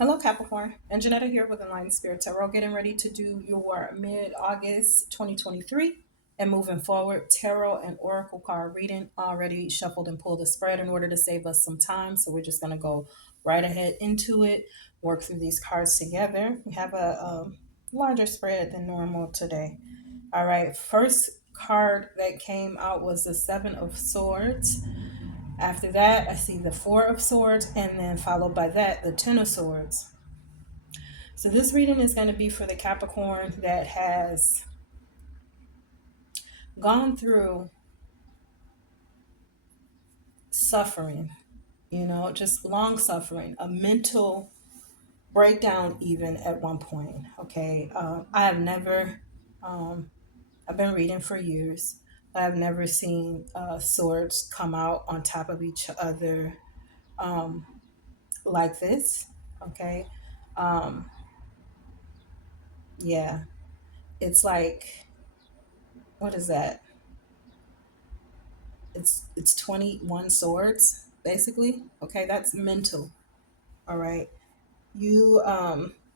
Hello, Capricorn. And Janetta here with Enlightened Spirit Tarot, getting ready to do your mid-August 2023 and moving forward tarot and oracle card reading. Already shuffled and pulled a spread in order to save us some time. So we're just going to go right ahead into it, work through these cards together. We have a larger spread than normal today. All right, first card that came out was the Seven of Swords. After that, I see the Four of Swords, and then followed by that, the Ten of Swords. So this reading is going to be for the Capricorn that has gone through suffering, just long suffering, a mental breakdown even at one point. Okay. I have never, I've been reading for years. I have never seen swords come out on top of each other um, like this. Okay. Um, yeah. It's like, what is that? It's 21 swords basically. Okay, that's mental. All right. You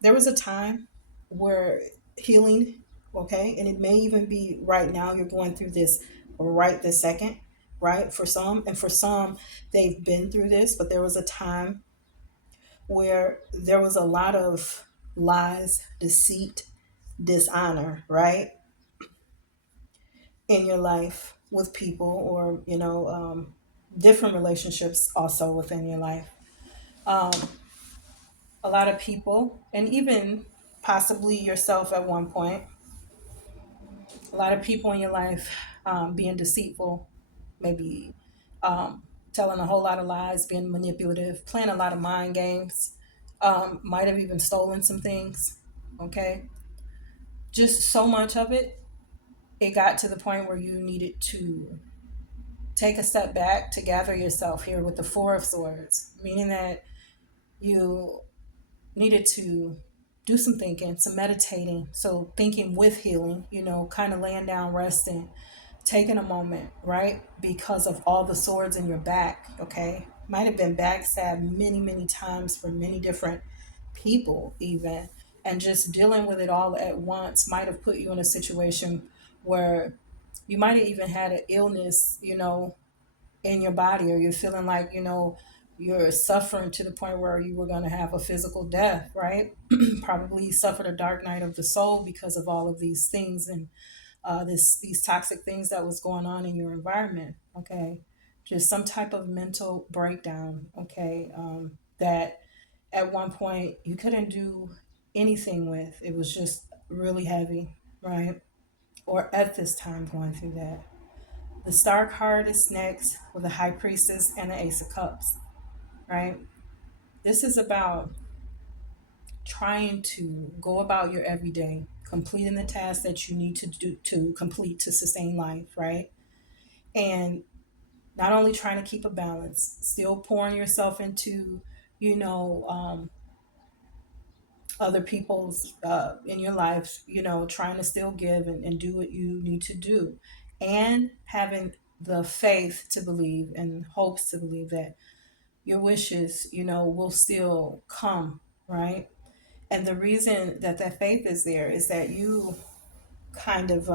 there was a time where healing, okay, and it may even be right now you're going through this right this second, right? For some, and for some they've been through this, but there was a time where there was a lot of lies, deceit, dishonor, right, in your life with people, or different relationships also within your life. um, a lot of people, and even possibly yourself at one point, a lot of people in your life being deceitful, maybe telling a whole lot of lies, being manipulative, playing a lot of mind games, might have even stolen some things. Okay, just so much of it, it got to the point where you needed to take a step back to gather yourself here with the Four of Swords, meaning that you needed to do some thinking, some meditating. So, thinking with healing, kind of laying down, resting, taking a moment, right? Because of all the swords in your back, okay? Might have been backstabbed many, many times for many different people, even. And just dealing with it all at once might have put you in a situation where you might have even had an illness, in your body, or you're feeling like you're suffering to the point where you were going to have a physical death, right? Probably you suffered a dark night of the soul because of all of these things, and these toxic things that was going on in your environment. Okay, just some type of mental breakdown. Okay, that at one point you couldn't do anything with. It was just really heavy, right? Or at this time going through that. The Star card is next with the High Priestess and the Ace of Cups, right? This is about trying to go about your everyday, completing the tasks that you need to do to complete to sustain life, right? And not only trying to keep a balance, still pouring yourself into, you know, um, other people's in your life, trying to still give and do what you need to do, and having the faith to believe and hopes to believe that your wishes, will still come, right? And the reason that that faith is there is that you kind of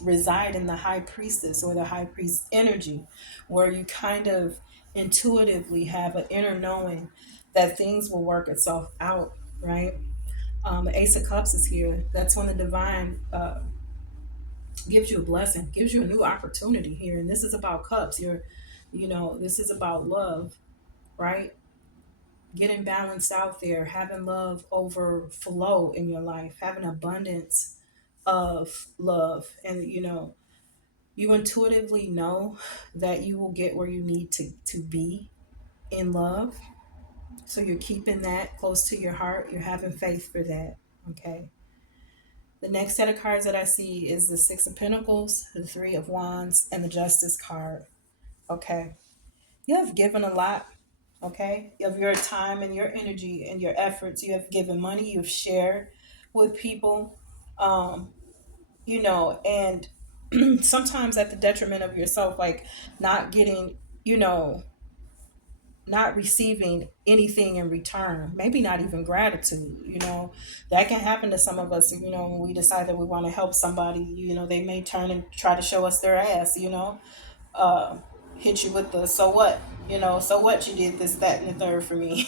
reside in the high priestess or the high priest energy, where you kind of intuitively have an inner knowing that things will work itself out, right? Ace of Cups is here. That's when the divine gives you a blessing, gives you a new opportunity here. And this is about cups. This is about love, right? Getting balanced out there, having love overflow in your life, having abundance of love. And, you intuitively know that you will get where you need to be in love. So you're keeping that close to your heart. You're having faith for that. Okay. The next set of cards that I see is the Six of Pentacles, the Three of Wands, and the Justice card. Okay. You have given a lot, okay, of your time and your energy and your efforts. You have given money, you've shared with people, um, and sometimes at the detriment of yourself, like not getting, you know, not receiving anything in return, maybe not even gratitude. That can happen to some of us. When we decide that we want to help somebody, they may turn and try to show us their ass, uh, hit you with the so what, so what, you did this, that, and the third for me.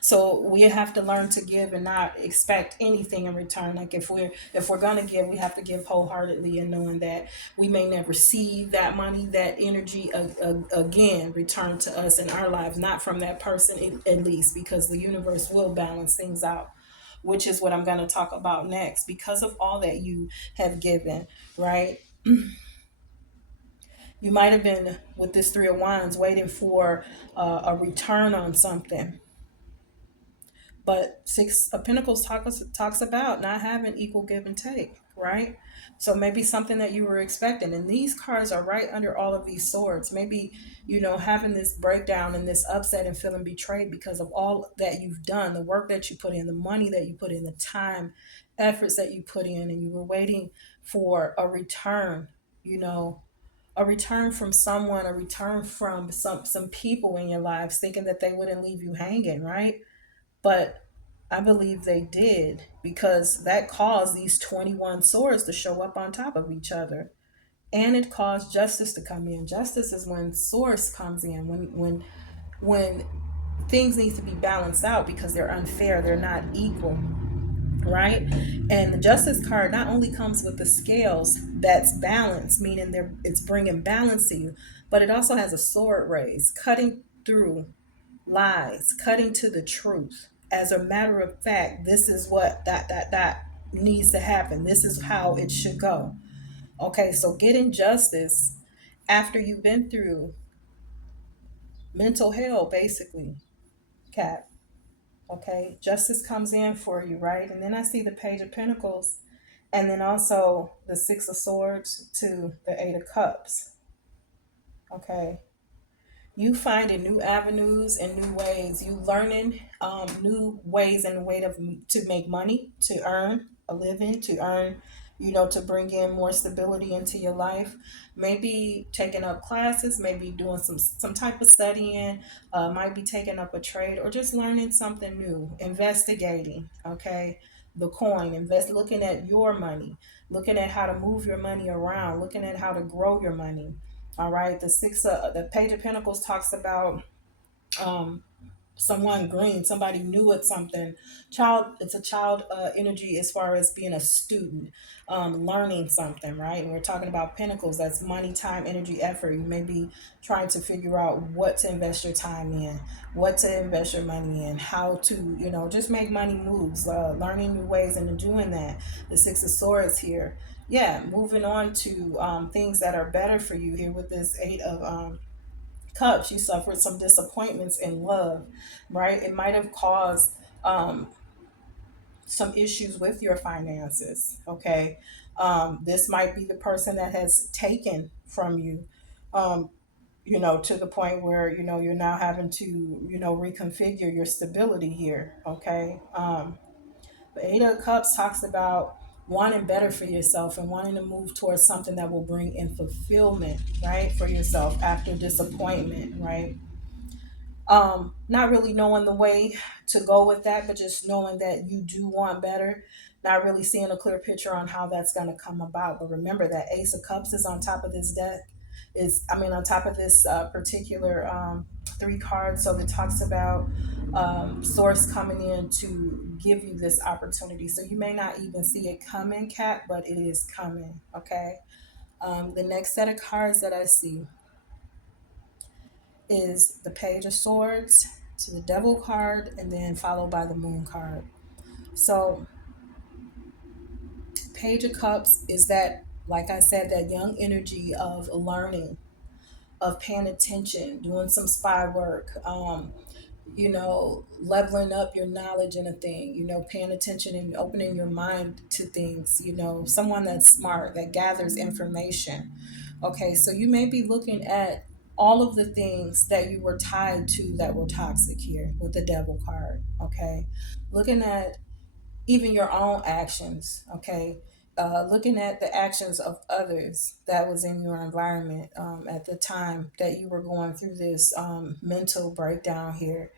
So we have to learn to give and not expect anything in return. Like if we're gonna give, we have to give wholeheartedly, and knowing that we may never see that money, that energy again returned to us in our lives, not from that person at least, because the universe will balance things out, which is what I'm going to talk about next. Because of all that you have given, right? You might have been, with this Three of Wands, waiting for a return on something. But Six of Pentacles talks about not having equal give and take, right? So maybe something that you were expecting. And these cards are right under all of these swords. Maybe, having this breakdown and this upset and feeling betrayed because of all that you've done, the work that you put in, the money that you put in, the time, efforts that you put in, and you were waiting for a return, you know, a return from someone, a return from some people in your lives, thinking that they wouldn't leave you hanging, right? But I believe they did, because that caused these 21 swords to show up on top of each other. And it caused justice to come in. Justice is when source comes in, when things need to be balanced out because they're unfair, they're not equal, right? And the justice card not only comes with the scales that's balanced, meaning it's bringing balance to you, but it also has a sword raised, cutting through lies, cutting to the truth. As a matter of fact, this is what that needs to happen. This is how it should go. Okay, so getting justice after you've been through mental hell, basically, Cat. Okay, justice comes in for you, right? And then I see the Page of Pentacles, and then also the Six of Swords to the Eight of Cups. Okay, you finding new avenues and new ways. You learning new ways and way to make money, to earn a living, to earn, to bring in more stability into your life. Maybe taking up classes, maybe doing some type of studying, might be taking up a trade, or just learning something new, investigating. Okay, the coin, looking at your money, looking at how to move your money around, looking at how to grow your money. All right, the Page of Pentacles talks about um, someone green, somebody new at something. It's a child energy as far as being a student, learning something, right? And we're talking about Pentacles. That's money, time, energy, effort. You may be trying to figure out what to invest your time in, what to invest your money in, how to, just make money moves, learning new ways into doing that. The Six of Swords here. Yeah, moving on to things that are better for you here with this Eight of Cups. You suffered some disappointments in love, right? It might have caused um, some issues with your finances. Okay, this might be the person that has taken from you. Um, to the point where you're now having to reconfigure your stability here. Okay, the Eight of Cups talks about wanting better for yourself and wanting to move towards something that will bring in fulfillment, right, for yourself after disappointment, right? Not really knowing the way to go with that, but just knowing that you do want better, not really seeing a clear picture on how that's going to come about. But remember that Ace of Cups is on top of this deck, on top of this particular three cards. So it talks about source coming in to give you this opportunity. So you may not even see it coming, Cat, but it is coming. Okay. The next set of cards that I see is the Page of Swords to the Devil card, and then followed by the Moon card. So Page of Cups is that, like I said, that young energy of learning, of paying attention, doing some spy work, leveling up your knowledge in a thing, paying attention and opening your mind to things, someone that's smart, that gathers information. Okay, so you may be looking at all of the things that you were tied to that were toxic here with the Devil card. Okay, looking at even your own actions. Okay, looking at the actions of others that was in your environment at the time that you were going through this mental breakdown here,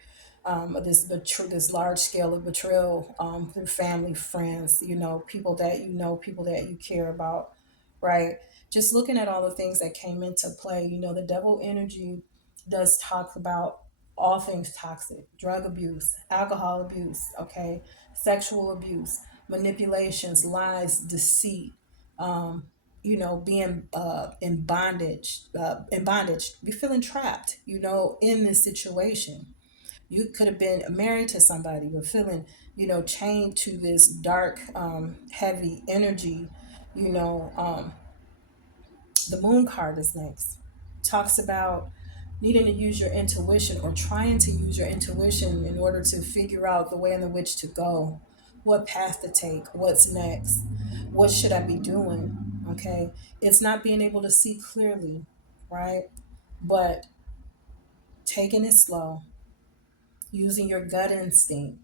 this large scale of betrayal through family, friends, people that people that you care about, right? Just looking at all the things that came into play, the devil energy does talk about all things toxic: drug abuse, alcohol abuse, okay, sexual abuse, manipulations, lies, deceit, um, being in bondage, be feeling trapped, in this situation. You could have been married to somebody, but feeling, chained to this dark, heavy energy. You know, the moon card is next. Talks about needing to use your intuition or trying to use your intuition in order to figure out the way in which to go, what path to take, what's next, what should I be doing. Okay. It's not being able to see clearly, right? But taking it slow, using your gut instinct,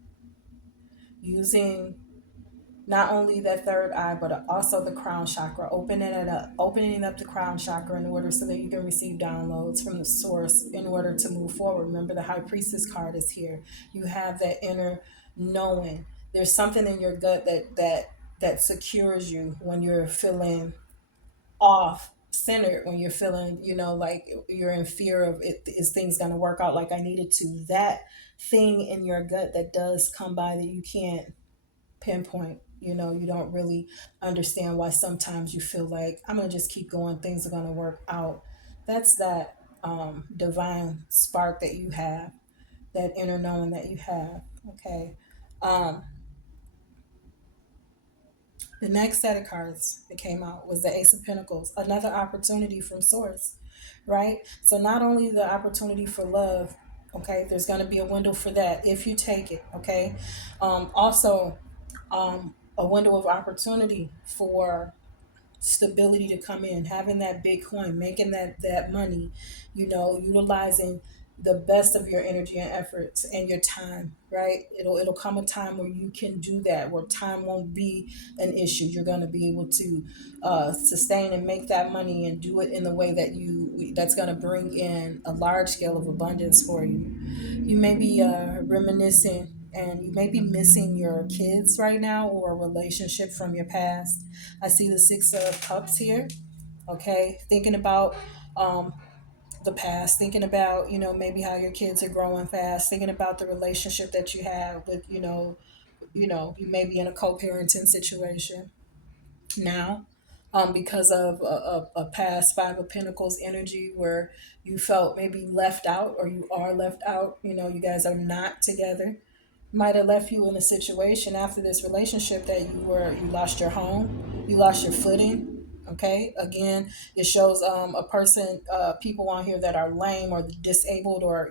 using not only that third eye, but also the crown chakra, opening up the crown chakra in order so that you can receive downloads from the source in order to move forward. Remember, the high priestess card is here. You have that inner knowing. There's something in your gut that secures you when you're feeling off centered, when you're feeling, like you're in fear of it. Is things going to work out like I needed to? That thing in your gut that does come by that you can't pinpoint. You don't really understand why sometimes you feel like I'm gonna just keep going, things are gonna work out. That's that divine spark that you have, that inner knowing that you have. Okay. um the next set of cards that came out was the Ace of Pentacles, another opportunity from source, right? So not only the opportunity for love, okay, there's going to be a window for that if you take it, okay. Also, a window of opportunity for stability to come in, having that Bitcoin, making that money, utilizing the best of your energy and efforts and your time, right? It'll come a time where you can do that, where time won't be an issue. You're going to be able to sustain and make that money and do it in the way that's going to bring in a large scale of abundance for you. You may be reminiscing, and you may be missing your kids right now, or a relationship from your past. I see the Six of Cups here. Okay, thinking about um, the past, thinking about, maybe how your kids are growing fast, thinking about the relationship that you have with, you may be in a co-parenting situation now, because of a past Five of Pentacles energy where you felt maybe left out, or you are left out. You guys are not together. Might have left you in a situation after this relationship that you lost your home, you lost your footing. Okay, again, it shows a person, people on here that are lame or disabled, or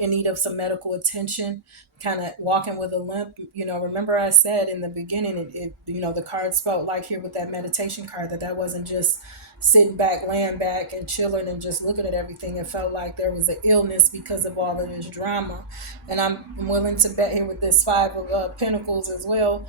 in need of some medical attention, kind of walking with a limp. Remember I said in the beginning, the cards felt like here with that meditation card, that wasn't just sitting back, laying back and chilling and just looking at everything. It felt like there was an illness because of all of this drama. And I'm willing to bet here with this Five of Pentacles as well,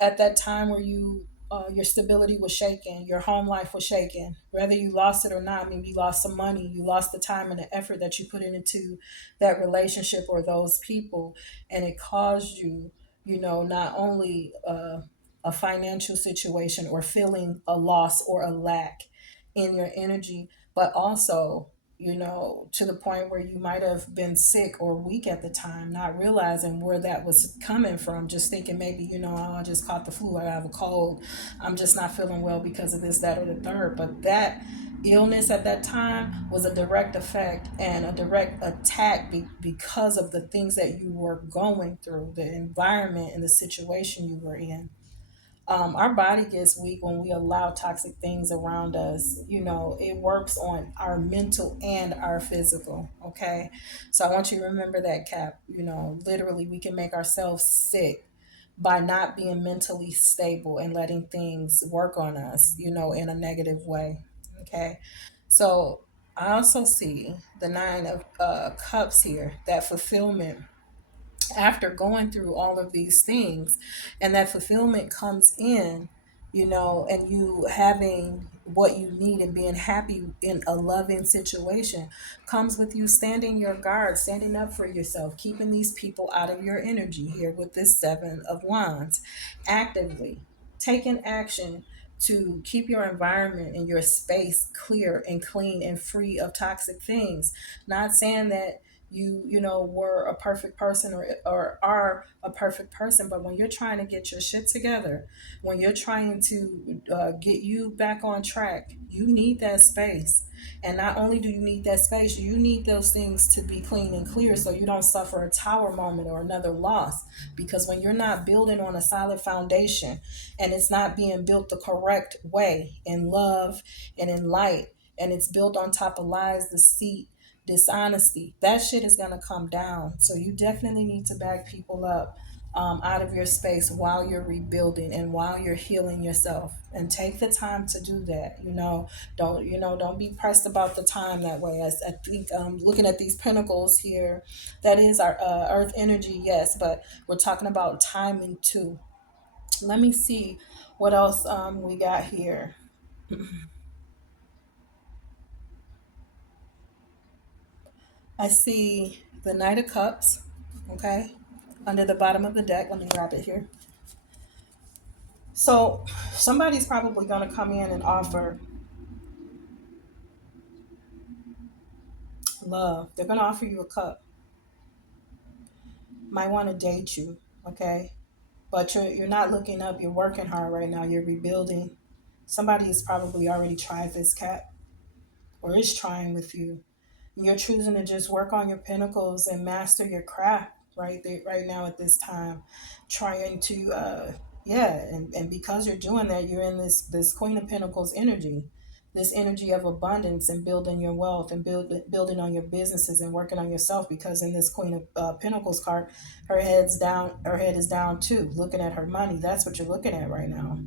at that time where your stability was shaken, your home life was shaken, whether you lost it or not. Maybe you lost some money, you lost the time and the effort that you put into that relationship or those people, and it caused you, not only a financial situation or feeling a loss or a lack in your energy, but also, to the point where you might have been sick or weak at the time, not realizing where that was coming from, just thinking maybe, oh, I just caught the flu, I have a cold, I'm just not feeling well because of this, that, or the third. But that illness at that time was a direct effect and a direct attack, because of the things that you were going through, the environment and the situation you were in. Our body gets weak when we allow toxic things around us. It works on our mental and our physical. Okay. So I want you to remember that, Cap. Literally, we can make ourselves sick by not being mentally stable and letting things work on us, in a negative way. Okay. So I also see the Nine of Cups here, that fulfillment after going through all of these things, and that fulfillment comes in and you having what you need and being happy in a loving situation comes with you standing your guard, standing up for yourself, keeping these people out of your energy here with this Seven of Wands, actively taking action to keep your environment and your space clear and clean and free of toxic things. Not saying that were a perfect person or are a perfect person, but when you're trying to get your shit together, when you're trying to get you back on track, you need that space. And not only do you need that space, you need those things to be clean and clear so you don't suffer a tower moment or another loss. Because when you're not building on a solid foundation and it's not being built the correct way in love and in light, and it's built on top of lies, deceit, dishonesty, that shit is going to come down. So you definitely need to back people up out of your space while you're rebuilding and while you're healing yourself, and take the time to do that. Don't be pressed about the time that way. I think looking at these pentacles here, that is our earth energy, yes, but we're talking about timing too. Let me see what else we got here. I see the Knight of Cups, okay, under the bottom of the deck. Let me grab it here. So somebody's probably going to come in and offer love. They're going to offer you a cup. Might want to date you, okay? But you're not looking up. You're working hard right now. You're rebuilding. Somebody has probably already tried this cat or is trying with you. You're choosing to just work on your pinnacles and master your craft right there, right now at this time, trying to yeah, and because you're doing that, you're in this Queen of Pentacles energy, this energy of abundance and building your wealth and building on your businesses and working on yourself. Because in this Queen of Pentacles card, her head is down too, looking at her money. That's what you're looking at right now.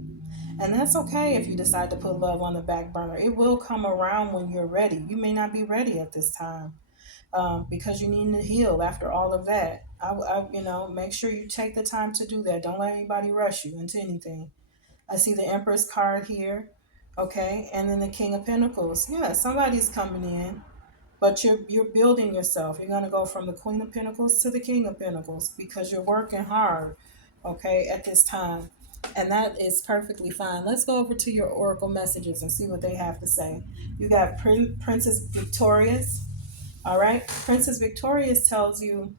And that's okay if you decide to put love on the back burner. It will come around when you're ready. You may not be ready at this time, because you need to heal after all of that. Make sure you take the time to do that. Don't let anybody rush you into anything. I see the Empress card here, okay, and then the King of Pentacles. Yeah, somebody's coming in, but you're building yourself. You're gonna go from the Queen of Pentacles to the King of Pentacles because you're working hard, okay, at this time. And that is perfectly fine. Let's go over to your oracle messages and see what they have to say. You got Princess Victorious. All right. Princess Victorious tells you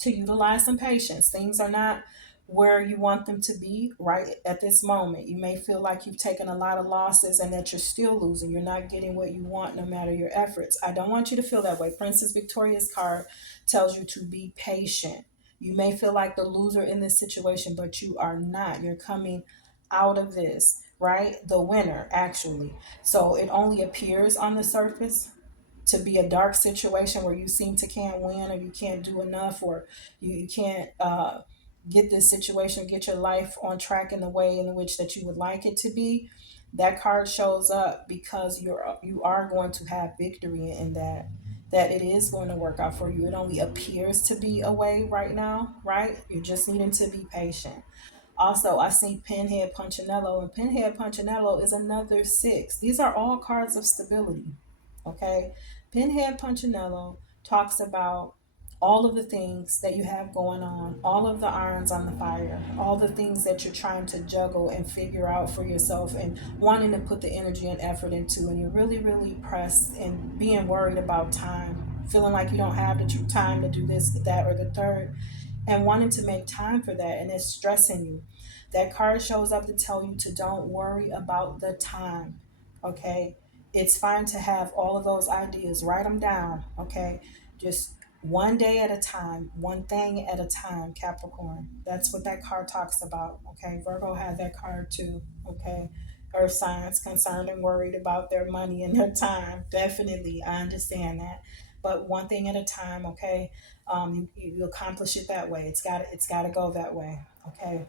to utilize some patience. Things are not where you want them to be right at this moment. You may feel like you've taken a lot of losses and that you're still losing. You're not getting what you want no matter your efforts. I don't want you to feel that way. Princess Victoria's card tells you to be patient. You may feel like the loser in this situation, but you are not. You're coming out of this, right? The winner, actually. So it only appears on the surface to be a dark situation where you seem to can't win or you can't do enough, or you can't get this situation, get your life on track in the way in which that you would like it to be. That card shows up because you are going to have victory in that it is going to work out for you. It only appears to be a way right now, right? You're just needing to be patient. Also, I see Pinhead Punchinello, and Pinhead Punchinello is another six. These are all cards of stability. Okay. Pinhead Punchinello talks about all of the things that you have going on, all of the irons on the fire, all the things that you're trying to juggle and figure out for yourself and wanting to put the energy and effort into. And you're really, really pressed and being worried about time, feeling like you don't have the time to do this, that, or the third, and wanting to make time for that. And it's stressing you. That card shows up to tell you to don't worry about the time. Okay. It's fine to have all of those ideas, write them down. Okay. Just one day at a time, one thing at a time, Capricorn. That's what that card talks about. Okay. Virgo had that card too. Okay. Earth signs concerned and worried about their money and their time. Definitely. I understand that. But one thing at a time. Okay. You accomplish it that way. It's got to go that way. Okay.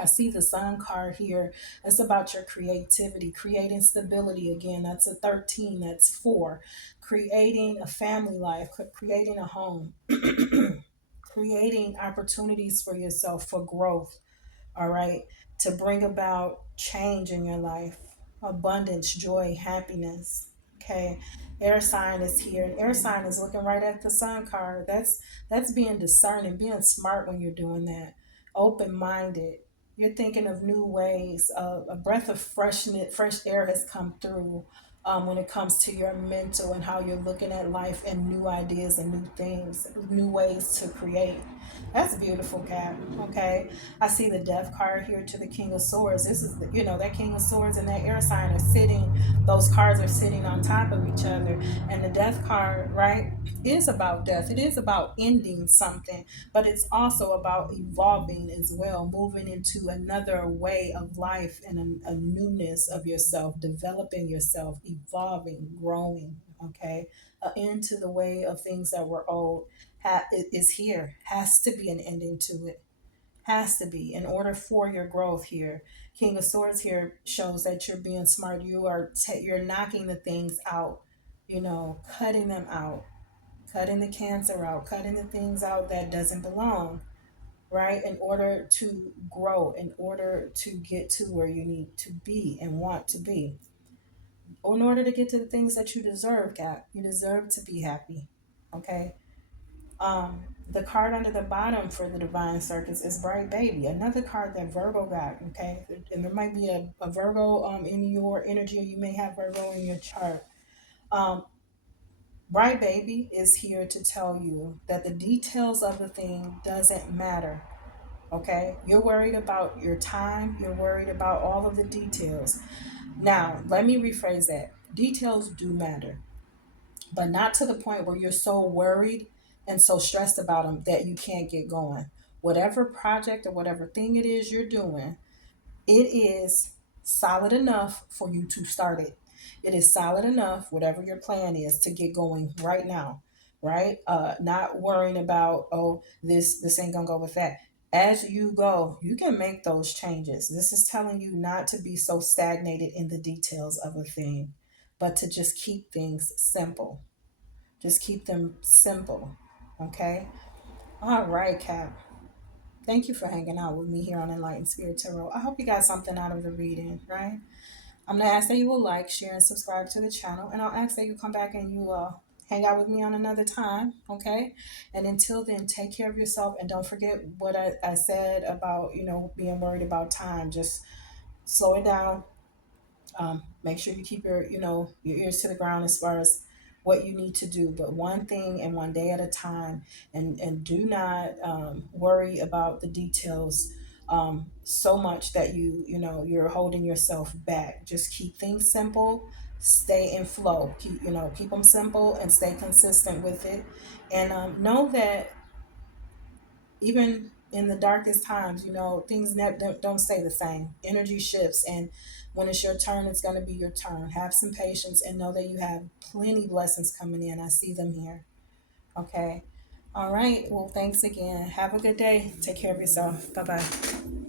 I see the Sun card here. It's about your creativity, creating stability again. That's a 13, that's four. Creating a family life, creating a home, creating opportunities for yourself for growth. All right. to bring about change in your life, abundance, joy, happiness. Okay. Air sign is here, and air sign is looking right at the sun card. That's being discerning, being smart when you're doing that. Open minded. You're thinking of new ways. A breath of fresh air has come through when it comes to your mental and how you're looking at life and new ideas and new things, new ways to create. That's beautiful, Cap. Okay. I see the death card here to the King of Swords. This is, that King of Swords and that air sign are sitting, those cards are sitting on top of each other. And the death card, right, is about death. It is about ending something, but it's also about evolving as well, moving into another way of life and a newness of yourself, developing yourself, evolving, growing, okay? Into the way of things that were old is here, has to be an ending to it, has to be in order for your growth here. King of Swords here shows that you're being smart. You're knocking the things out, cutting them out, cutting the cancer out, cutting the things out that doesn't belong, right? In order to grow, in order to get to where you need to be and want to be, or in order to get to the things that you deserve, Cap. You deserve to be happy, okay? The card under the bottom for the divine circus is bright baby, another card that Virgo got, okay? And there might be a Virgo in your energy, or you may have Virgo in your chart. um, Bright baby is here to tell you that the details of the thing doesn't matter, okay? You're worried about your time, you're worried about all of the details. Now let me rephrase that. Details do matter, but not to the point where you're so worried and so stressed about them that you can't get going. Whatever project or whatever thing it is you're doing, it is solid enough for you to start it. It is solid enough, whatever your plan is, to get going right now, right? Not worrying about, oh, this ain't gonna go with that. As you go, you can make those changes. This is telling you not to be so stagnated in the details of a thing, but to just keep things simple. Just keep them simple. Okay? All right, Cap. Thank you for hanging out with me here on Enlightened Spirit Tarot. I hope you got something out of the reading, right? I'm going to ask that you will like, share, and subscribe to the channel. And I'll ask that you come back and you hang out with me on another time, okay? And until then, take care of yourself. And don't forget what I said about, being worried about time. Just slow it down. Make sure you keep your ears to the ground as far as what you need to do, but one thing and one day at a time, and do not worry about the details so much that you're holding yourself back. Just keep things simple, stay in flow, keep them simple and stay consistent with it, and know that even in the darkest times, things don't stay the same. Energy shifts, and when it's your turn, it's going to be your turn. Have some patience and know that you have plenty blessings coming in. I see them here. Okay. All right. Well, thanks again. Have a good day. Take care of yourself. Bye bye.